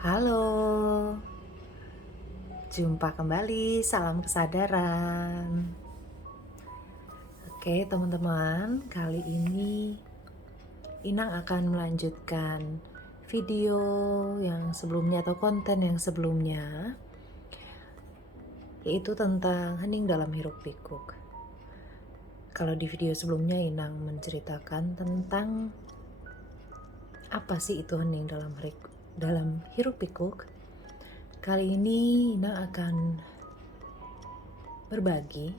Halo, jumpa kembali, salam kesadaran. Oke teman-teman, kali ini Inang akan melanjutkan video yang sebelumnya atau konten yang sebelumnya, yaitu tentang hening dalam hiruk pikuk. Kalau di video sebelumnya Inang menceritakan tentang apa sih itu hening dalam hiruk pikuk. Kali ini Inang akan berbagi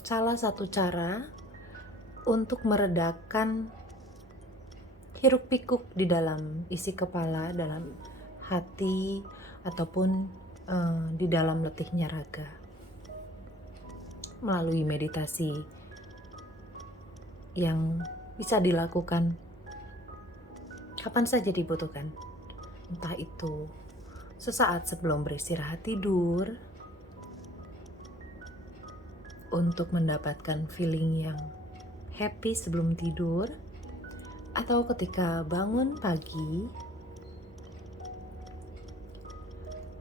salah satu cara untuk meredakan hiruk pikuk di dalam isi kepala, dalam hati, ataupun di dalam letihnya raga melalui meditasi yang bisa dilakukan kapan saja dibutuhkan, entah itu sesaat sebelum beristirahat tidur untuk mendapatkan feeling yang happy sebelum tidur, atau ketika bangun pagi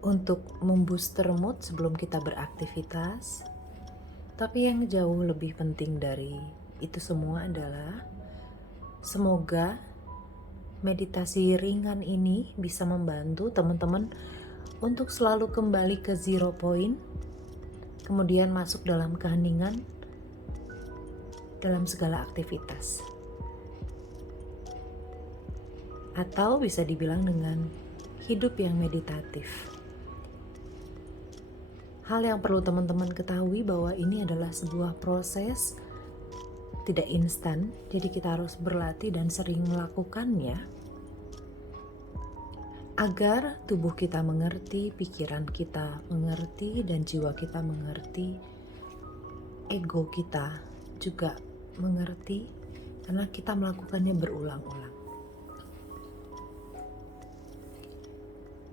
untuk membooster mood sebelum kita beraktivitas. Tapi yang jauh lebih penting dari itu semua adalah semoga meditasi ringan ini bisa membantu teman-teman untuk selalu kembali ke zero point, kemudian masuk dalam keheningan dalam segala aktivitas. Atau bisa dibilang dengan hidup yang meditatif. Hal yang perlu teman-teman ketahui bahwa ini adalah sebuah proses tidak instan, jadi kita harus berlatih dan sering melakukannya agar tubuh kita mengerti, pikiran kita mengerti, dan jiwa kita mengerti, ego kita juga mengerti, karena kita melakukannya berulang-ulang.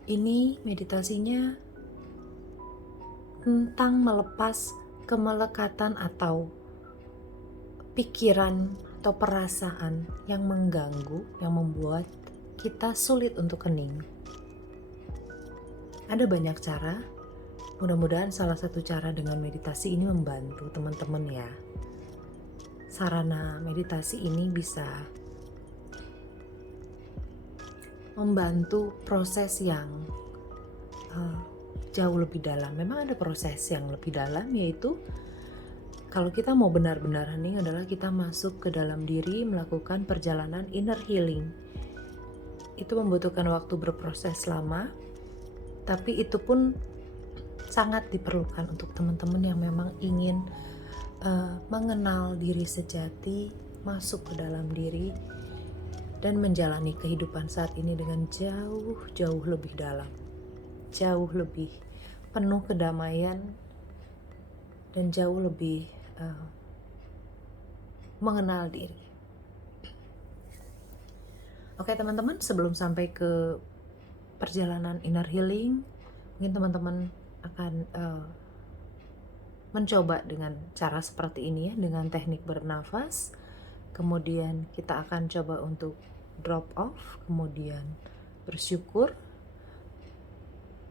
Ini meditasinya tentang melepas kemelekatan atau pikiran atau perasaan yang mengganggu, yang membuat kita sulit untuk hening. Ada banyak cara, mudah-mudahan salah satu cara dengan meditasi ini membantu teman-teman ya. Sarana meditasi ini bisa membantu proses yang jauh lebih dalam. Memang ada proses yang lebih dalam, yaitu kalau kita mau benar-benar hening adalah kita masuk ke dalam diri, melakukan perjalanan inner healing. Itu membutuhkan waktu berproses lama, tapi itu pun sangat diperlukan untuk teman-teman yang memang ingin mengenal diri sejati, masuk ke dalam diri, dan menjalani kehidupan saat ini dengan jauh lebih dalam, jauh lebih penuh kedamaian, dan jauh lebih mengenal diri. Oke teman-teman, sebelum sampai ke perjalanan inner healing, mungkin teman-teman akan mencoba dengan cara seperti ini ya, dengan teknik bernafas. Kemudian kita akan coba untuk drop off, kemudian bersyukur,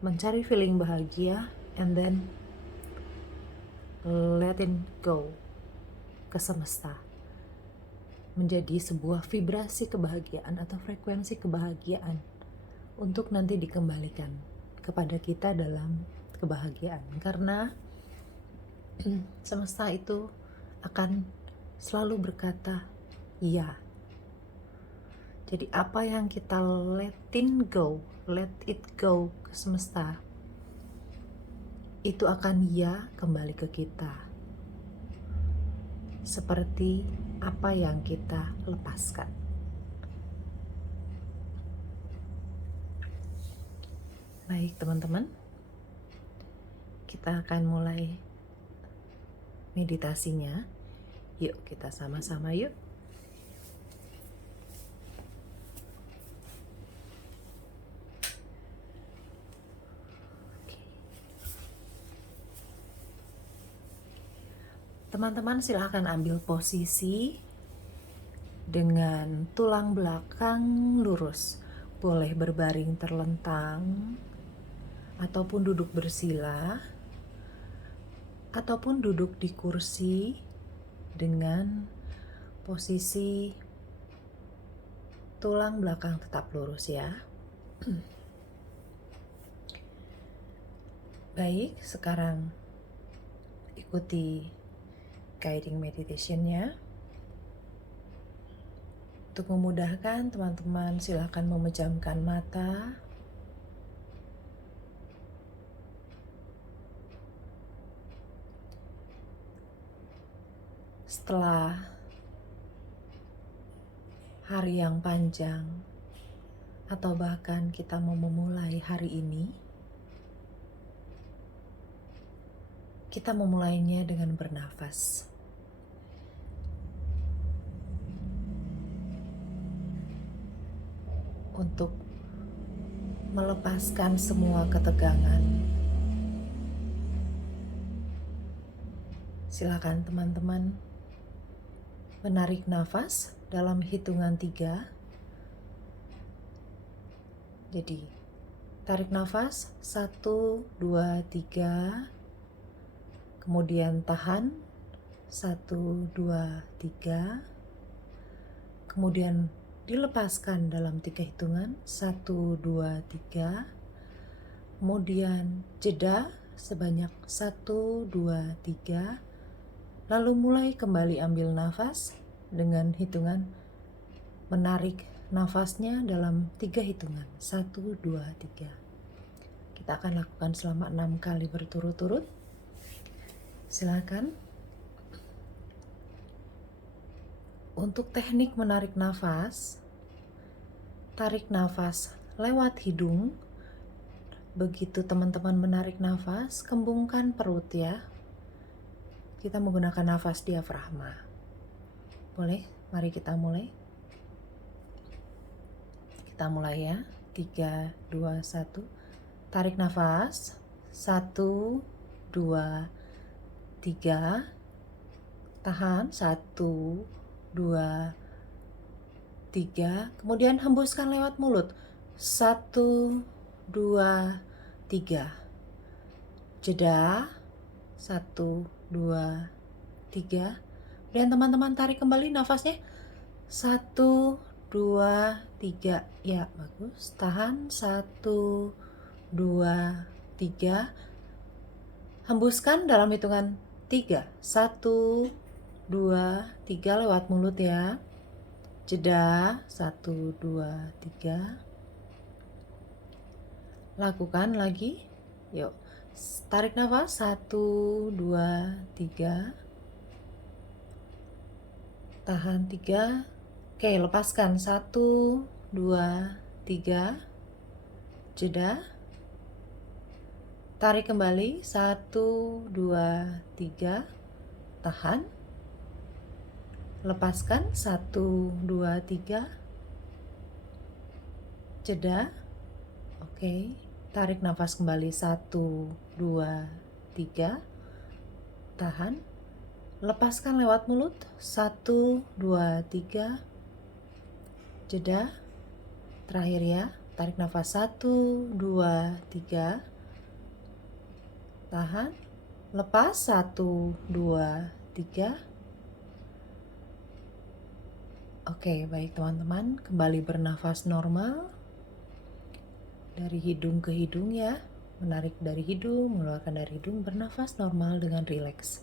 mencari feeling bahagia, and then letting go ke semesta, menjadi sebuah vibrasi kebahagiaan atau frekuensi kebahagiaan untuk nanti dikembalikan kepada kita dalam kebahagiaan, karena semesta itu akan selalu berkata ya. Jadi apa yang kita let it go ke semesta, itu akan ya kembali ke kita, seperti apa yang kita lepaskan. Baik teman-teman, kita akan mulai meditasinya. Yuk kita sama-sama yuk. Teman-teman silahkan ambil posisi dengan tulang belakang lurus. Boleh berbaring terlentang, ataupun duduk bersila, ataupun duduk di kursi dengan posisi tulang belakang tetap lurus ya. Baik, sekarang ikuti guiding meditation-nya. Untuk memudahkan teman-teman, silakan memejamkan mata. Setelah hari yang panjang, atau bahkan kita mau memulai hari ini, kita memulainya dengan bernafas. Untuk melepaskan semua ketegangan, silakan teman-teman menarik nafas dalam hitungan 3. Jadi, tarik nafas 1, 2, 3. Kemudian tahan 1, 2, 3. Kemudian dilepaskan dalam 3 hitungan 1, 2, 3. Kemudian jeda sebanyak 1, 2, 3. Lalu mulai kembali ambil nafas dengan hitungan menarik nafasnya dalam 3 hitungan 1, 2, 3. Kita akan lakukan selama 6 kali berturut-turut. Silakan. Untuk teknik menarik nafas, tarik nafas lewat hidung. Begitu teman-teman menarik nafas, kembungkan perut ya. Kita menggunakan nafas diafragma. Boleh? Mari kita mulai. Kita mulai ya. 3, 2, 1. Tarik nafas. 1, 2, 3. Tahan. 1, 2, 3. Kemudian hembuskan lewat mulut. 1, 2, 3. Jeda. 1, 2, 3. Kemudian teman-teman tarik kembali nafasnya. 1, 2, 3. Ya, bagus. Tahan. 1, 2, 3. Hembuskan dalam hitungan 3. 1, 2, 3 lewat mulut ya. Jeda. 1, 2, 3. Lakukan lagi. Yuk. Tarik nafas. 1, 2, 3. Tahan 3. Oke, lepaskan. 1, 2, 3. Jeda. Tarik kembali. 1, 2, 3. Tahan. Lepaskan. 1, 2, 3. Jeda. Oke. Tarik nafas kembali. 1, 2, 3. Tahan. Lepaskan lewat mulut. 1, 2, 3. Jeda. Terakhir ya. Tarik nafas. 1, 2, 3. Tahan. Lepas. 1, 2, 3. Oke, baik teman-teman, kembali bernafas normal dari hidung ke hidung ya. Menarik dari hidung, mengeluarkan dari hidung, bernafas normal dengan rileks.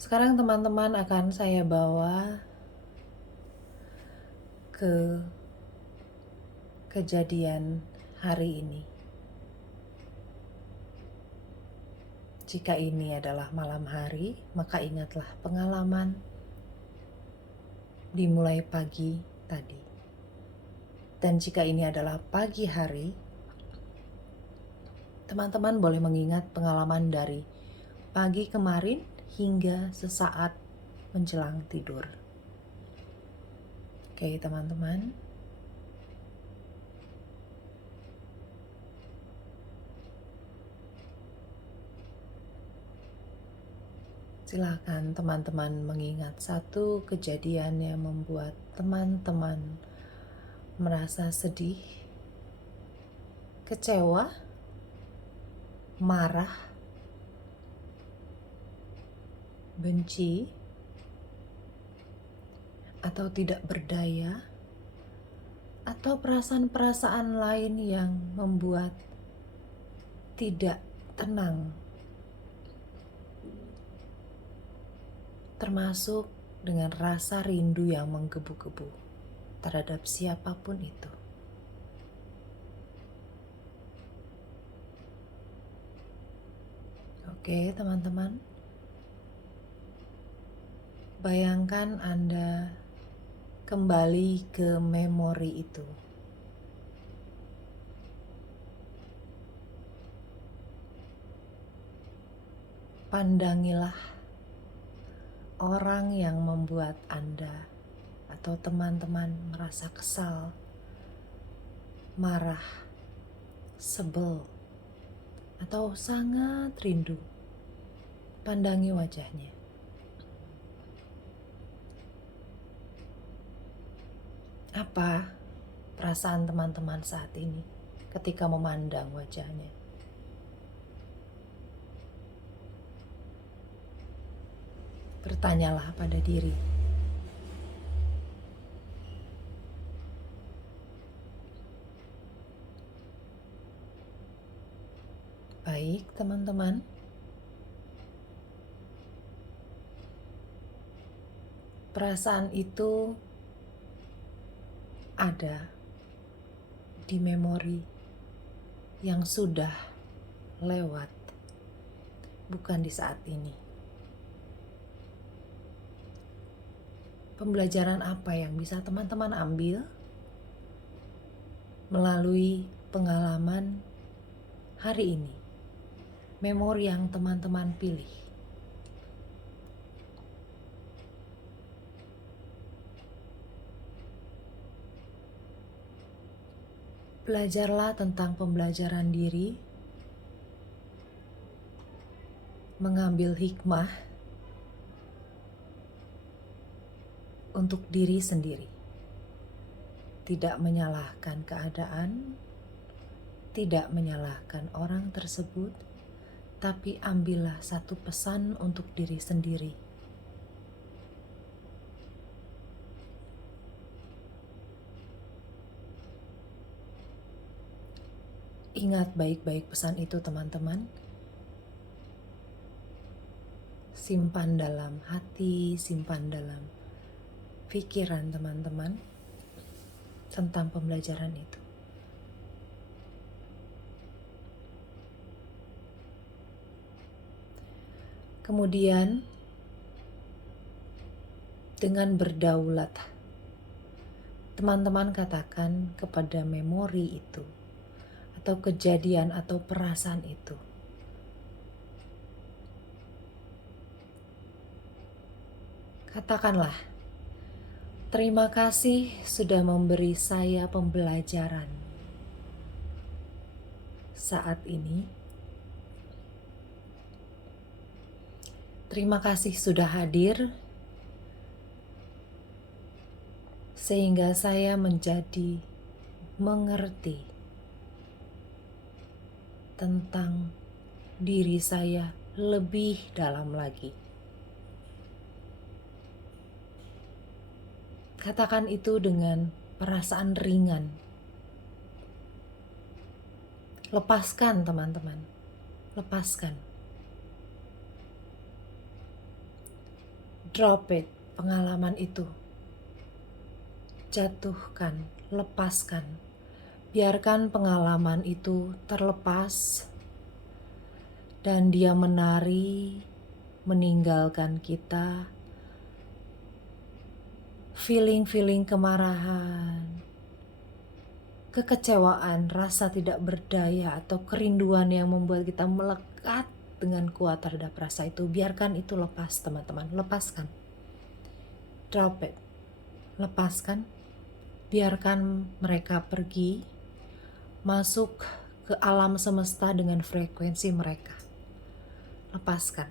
Sekarang teman-teman akan saya bawa ke kejadian hari ini. Jika ini adalah malam hari, maka ingatlah pengalaman dimulai pagi tadi. Dan jika ini adalah pagi hari, teman-teman boleh mengingat pengalaman dari pagi kemarin hingga sesaat menjelang tidur. Oke, teman-teman. Silakan teman-teman mengingat satu kejadian yang membuat teman-teman merasa sedih, kecewa, marah, benci, atau tidak berdaya, atau perasaan-perasaan lain yang membuat tidak tenang, termasuk dengan rasa rindu yang menggebu-gebu terhadap siapapun itu. Oke, teman-teman. Bayangkan Anda kembali ke memori itu. Pandangilah orang yang membuat Anda atau teman-teman merasa kesal, marah, sebel, atau sangat rindu. Pandangi wajahnya. Apa perasaan teman-teman saat ini ketika memandang wajahnya? Bertanyalah pada diri. Baik, teman-teman. Perasaan itu ada di memori yang sudah lewat, bukan di saat ini. Pembelajaran apa yang bisa teman-teman ambil melalui pengalaman hari ini? Memori yang teman-teman pilih. Belajarlah tentang pembelajaran diri, mengambil hikmah untuk diri sendiri. Tidak menyalahkan keadaan, tidak menyalahkan orang tersebut, tapi ambillah satu pesan untuk diri sendiri. Ingat baik-baik pesan itu, teman-teman. Simpan dalam hati, simpan dalam pikiran teman-teman tentang pembelajaran itu. Kemudian, dengan berdaulat, teman-teman katakan kepada memori itu, atau kejadian atau perasaan itu, katakanlah, terima kasih sudah memberi saya pembelajaran saat ini. Terima kasih sudah hadir sehingga saya menjadi mengerti tentang diri saya lebih dalam lagi. Katakan itu dengan perasaan ringan. Lepaskan, teman-teman. Lepaskan. Drop it, pengalaman itu. Jatuhkan, lepaskan. Biarkan pengalaman itu terlepas dan dia menari, meninggalkan kita. Feeling-feeling kemarahan, kekecewaan, rasa tidak berdaya atau kerinduan yang membuat kita melekat dengan kuat terhadap rasa itu, biarkan itu lepas, teman-teman. Lepaskan. Drop it. Lepaskan. Biarkan mereka pergi, masuk ke alam semesta dengan frekuensi mereka. Lepaskan.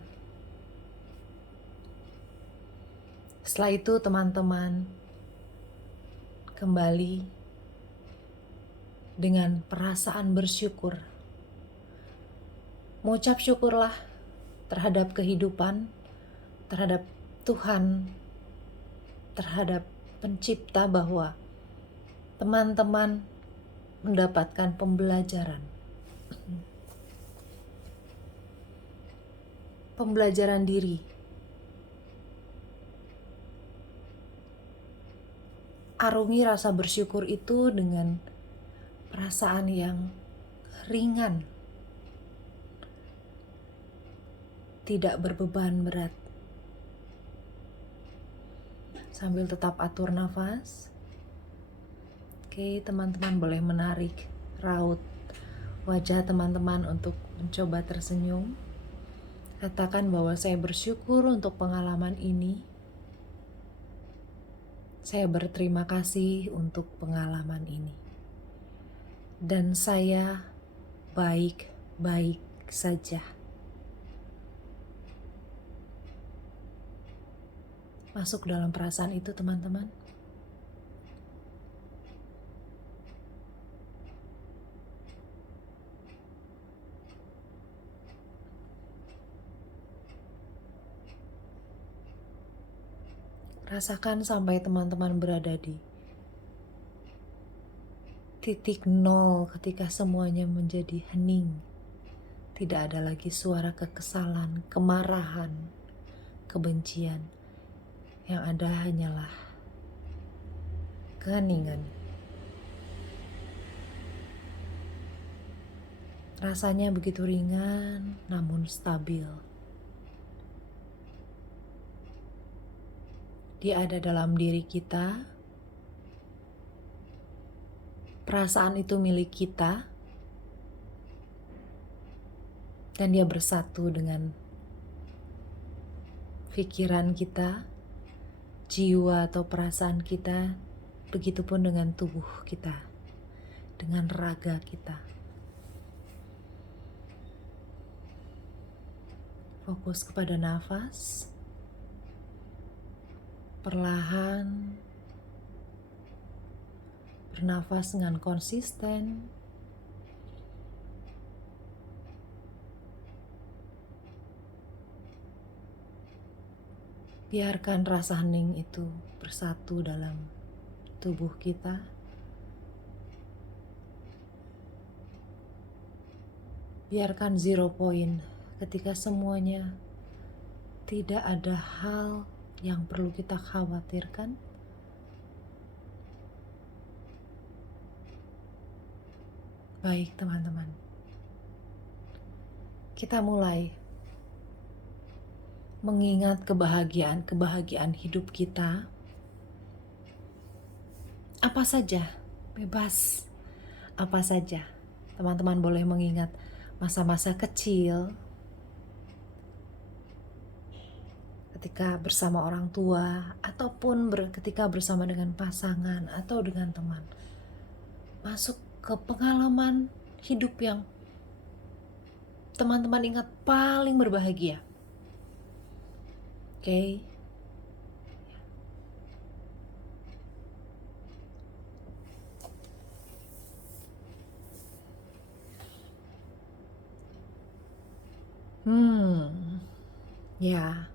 Setelah itu, teman-teman kembali dengan perasaan bersyukur. Mengucap syukurlah terhadap kehidupan, terhadap Tuhan, terhadap Pencipta, bahwa teman-teman mendapatkan pembelajaran diri. Arungi rasa bersyukur itu dengan perasaan yang ringan, tidak berbeban berat. Sambil tetap atur nafas. Oke, teman-teman boleh menarik raut wajah teman-teman untuk mencoba tersenyum. Katakan bahwa saya bersyukur untuk pengalaman ini. Saya berterima kasih untuk pengalaman ini. Dan saya baik-baik saja. Masuk dalam perasaan itu, teman-teman. Rasakan sampai teman-teman berada di titik nol ketika semuanya menjadi hening. Tidak ada lagi suara kekesalan, kemarahan, kebencian. Yang ada hanyalah keheningan. Rasanya begitu ringan namun stabil. Dia ada dalam diri kita. Perasaan itu milik kita. Dan dia bersatu dengan pikiran kita, jiwa atau perasaan kita, begitupun dengan tubuh kita, dengan raga kita. Fokus kepada nafas, perlahan, bernafas dengan konsisten. Biarkan rasa hening itu bersatu dalam tubuh kita. Biarkan 0 point ketika semuanya tidak ada hal yang perlu kita khawatirkan. Baik, teman-teman. Kita mulai mengingat kebahagiaan hidup kita. Apa saja, bebas. Apa saja. Teman-teman boleh mengingat masa-masa kecil, ketika bersama orang tua, ataupun ketika bersama dengan pasangan atau dengan teman. Masuk ke pengalaman hidup yang teman-teman ingat paling berbahagia. Oke. Ya.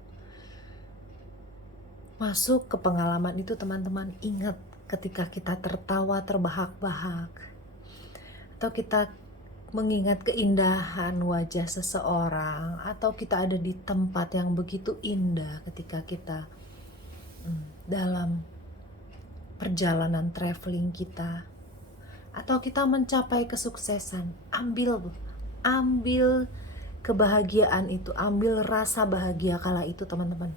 Masuk ke pengalaman itu, teman-teman ingat ketika kita tertawa terbahak-bahak, atau kita mengingat keindahan wajah seseorang, atau kita ada di tempat yang begitu indah ketika kita dalam perjalanan traveling kita, atau kita mencapai kesuksesan. Ambil kebahagiaan itu, ambil rasa bahagia kala itu, teman-teman.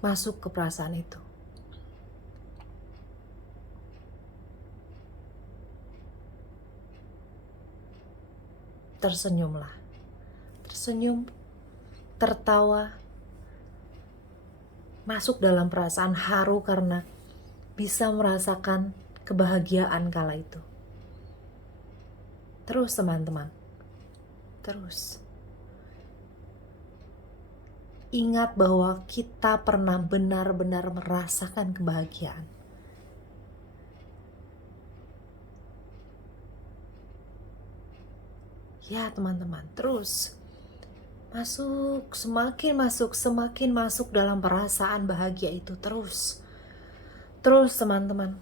Masuk ke perasaan itu. Tersenyumlah. Tersenyum, tertawa, masuk dalam perasaan haru karena bisa merasakan kebahagiaan kala itu. Terus, teman-teman. Terus. Ingat bahwa kita pernah benar-benar merasakan kebahagiaan. Ya teman-teman, terus masuk, semakin masuk dalam perasaan bahagia itu terus. Terus teman-teman,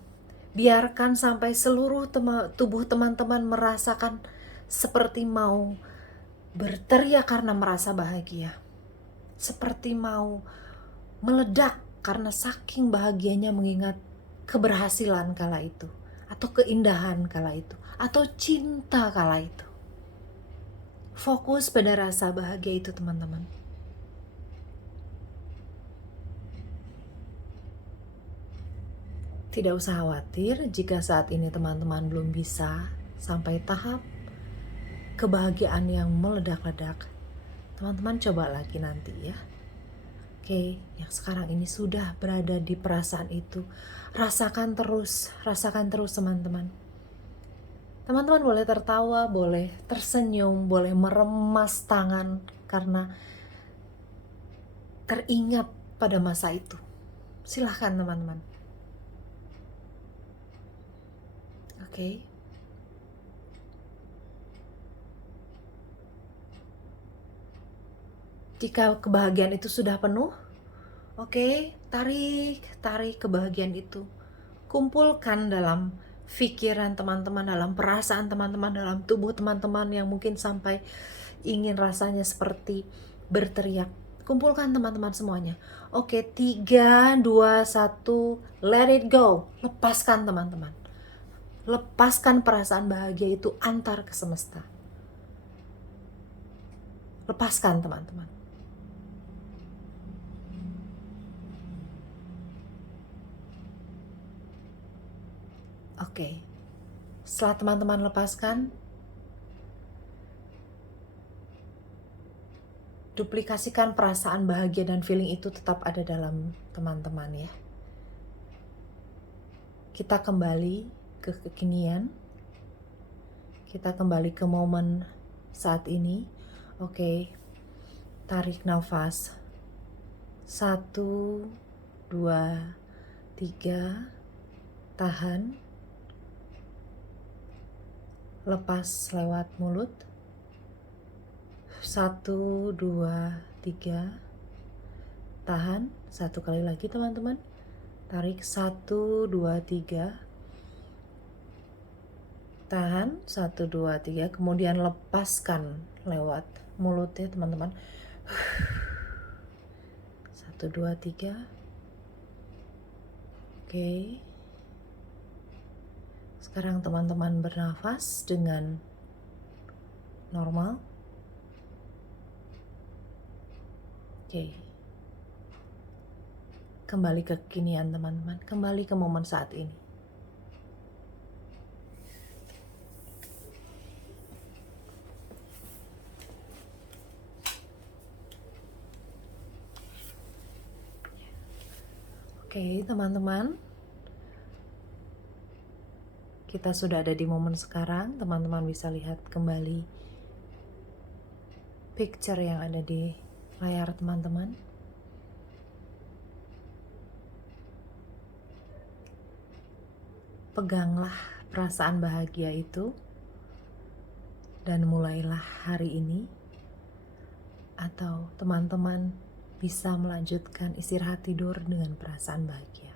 biarkan sampai seluruh tubuh teman-teman merasakan seperti mau berteriak karena merasa bahagia. Seperti mau meledak karena saking bahagianya mengingat keberhasilan kala itu, atau keindahan kala itu, atau cinta kala itu. Fokus pada rasa bahagia itu teman-teman. Tidak usah khawatir jika saat ini teman-teman belum bisa sampai tahap kebahagiaan yang meledak-ledak. Teman-teman coba lagi nanti ya. Oke, yang sekarang ini sudah berada di perasaan itu. Rasakan terus teman-teman. Teman-teman boleh tertawa, boleh tersenyum, boleh meremas tangan karena teringat pada masa itu. Silahkan teman-teman. Oke. Jika kebahagiaan itu sudah penuh, oke, tarik kebahagiaan itu. Kumpulkan dalam pikiran teman-teman, dalam perasaan teman-teman, dalam tubuh teman-teman yang mungkin sampai ingin rasanya seperti berteriak. Kumpulkan teman-teman semuanya. Oke, 3, 2, 1, let it go. Lepaskan teman-teman. Lepaskan perasaan bahagia itu antar ke semesta. Lepaskan teman-teman. Oke, setelah teman-teman lepaskan, duplikasikan perasaan bahagia dan feeling itu tetap ada dalam teman-teman ya. Kita kembali ke kekinian, kita kembali ke momen saat ini. Oke, tarik nafas. 1, 2, 3, tahan. Lepas lewat mulut. 1, 2, 3, tahan. 1 kali lagi teman-teman. Tarik 1, 2, 3, tahan 1, 2, 3, kemudian lepaskan lewat mulutnya teman-teman. 1, 2, 3. Oke. Sekarang teman-teman bernafas dengan normal. Oke. Kembali ke kekinian teman-teman, kembali ke momen saat ini. Oke, teman-teman. Kita sudah ada di momen sekarang, teman-teman bisa lihat kembali picture yang ada di layar teman-teman. Peganglah perasaan bahagia itu dan mulailah hari ini, atau teman-teman bisa melanjutkan istirahat tidur dengan perasaan bahagia.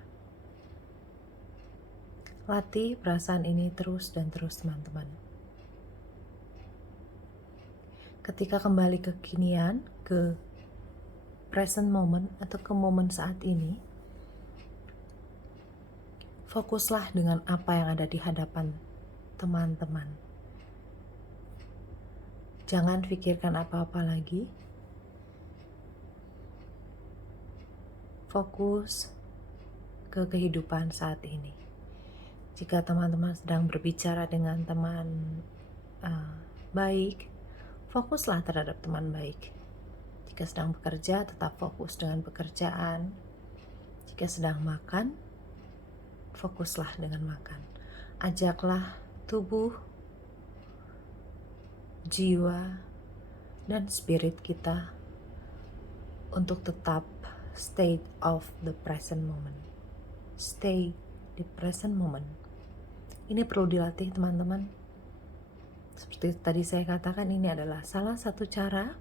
Latih perasaan ini terus dan terus teman-teman. Ketika kembali ke kekinian, ke present moment atau ke momen saat ini, fokuslah dengan apa yang ada di hadapan teman-teman. Jangan pikirkan apa-apa lagi. Fokus ke kehidupan saat ini. Jika teman-teman sedang berbicara dengan teman baik, fokuslah terhadap teman baik. Jika sedang bekerja, tetap fokus dengan pekerjaan. Jika sedang makan, fokuslah dengan makan. Ajaklah tubuh, jiwa, dan spirit kita untuk tetap stay of the present moment. Stay di present moment. Ini perlu dilatih teman-teman. Seperti tadi saya katakan, ini adalah salah satu cara,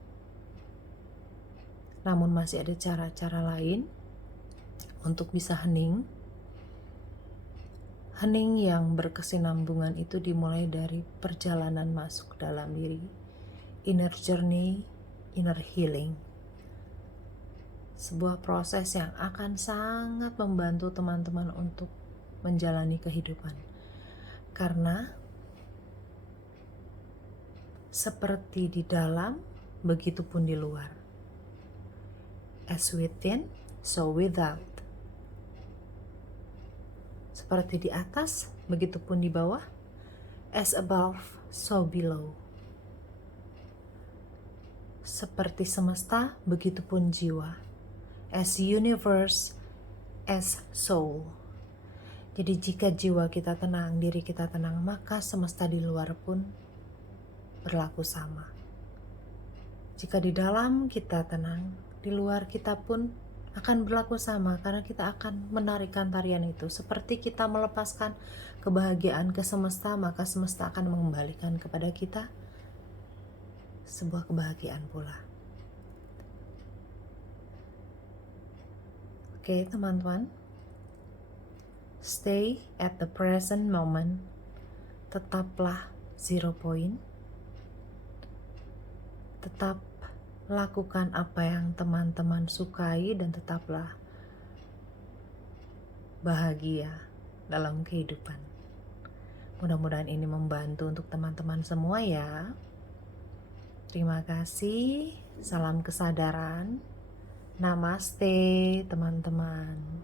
namun masih ada cara-cara lain untuk bisa hening. Hening yang berkesinambungan itu dimulai dari perjalanan masuk dalam diri, inner journey, inner healing. Sebuah proses yang akan sangat membantu teman-teman untuk menjalani kehidupan. Karena seperti di dalam, begitupun di luar. As within, so without. Seperti di atas, begitupun di bawah. As above, so below. Seperti semesta, begitupun jiwa. As universe, as soul. Jadi jika jiwa kita tenang, diri kita tenang, maka semesta di luar pun berlaku sama. Jika di dalam kita tenang, di luar kita pun akan berlaku sama, karena kita akan menarikkan tarian itu. Seperti kita melepaskan kebahagiaan ke semesta, maka semesta akan mengembalikan kepada kita sebuah kebahagiaan pula. Oke, teman-teman, stay at the present moment. Tetaplah 0 point. Tetap lakukan apa yang teman-teman sukai dan tetaplah bahagia dalam kehidupan. Mudah-mudahan ini membantu untuk teman-teman semua ya. Terima kasih. Salam kesadaran. Namaste, teman-teman.